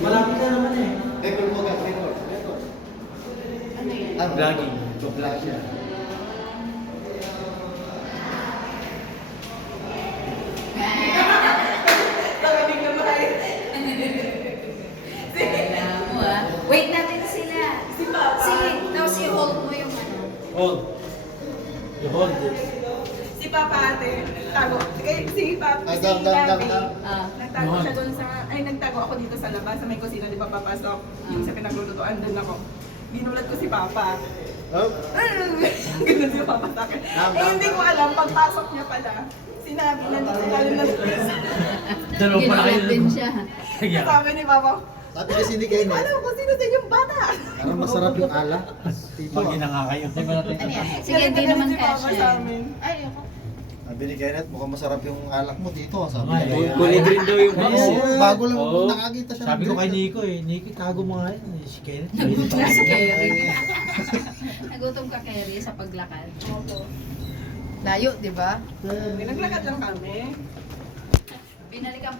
Malapit na naman eh. Record mo, record. Ano yan? Vlogging. Vlog siya. Tawanig na ba? Kailangan mo ah. Wait natin sila. Si Papa. Tapos i-hold mo yung ano. Hold. You hold it. Si Papa ate, tago. Si Papa, Ah, si dam. Gabi. Ah. Nagtago siya doon sa, ay nagtago ako dito sa labas, sa may kusina, di ba papasok? Yung sa pinaglulutuan, doon ako. Ginulat ko si Papa. Oh, Ganun si Papa sa akin. Eh hindi ko alam, pagpasok niya pala, sinabi na dito lalo na Dalawa pala kayo. Ginulat din siya. sabi ni Papa, sabi kasi ni hindi ko Kenneth, alam kung sino sa inyong bata. parang masarap yung alak. Tipo, Pag nga kayo. Di ba natin? Ano yan? Sige, hindi Ganun naman si Papa kasya. sa amin. Ay, ako. sabi ni Kenneth, mukhang masarap yung alak mo dito. Sabi Ay, niya. kulay green daw yung Oo, box. bago lang Oo. nakakita siya. Sabi ng ko kay drink. Nico eh, Nico, tago mo nga yun. Si Kenneth. Sige. Ay, Nagutom ka, Kerry, sa paglakad. Opo. Layo, di ba? Naglakad lang kami. Binalikan